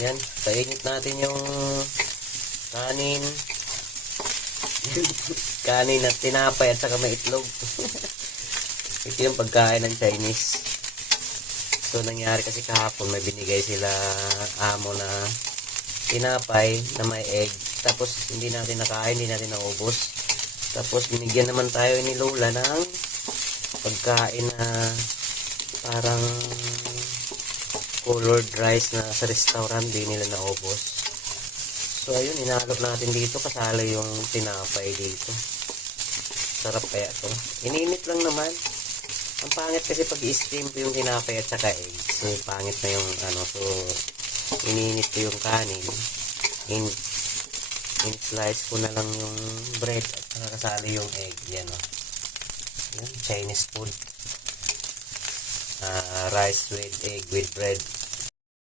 Yan, painit natin yung kanin. Kanin at tinapay at saka may itlog. Ito yung pagkain ng Chinese. So, nangyari kasi kahapon, may binigay sila amo na tinapay na may egg. Tapos, hindi natin nakain, hindi natin naubos. Tapos, binigyan naman tayo ni Lola ng pagkain na parang colored rice na sa restaurant, di nila naubos. So, ayun, inalok natin dito, kasali yung tinapay dito. Sarap kaya to. Ininit lang naman. Ang pangit kasi pag i-steam ko yung tinapay at saka eggs. So, pangit na yung ano. So, ininit ko yung kanin. In-slice ko na lang yung bread at saka kasali yung egg. Yan o. Yan, Chinese food. Rice with egg with bread.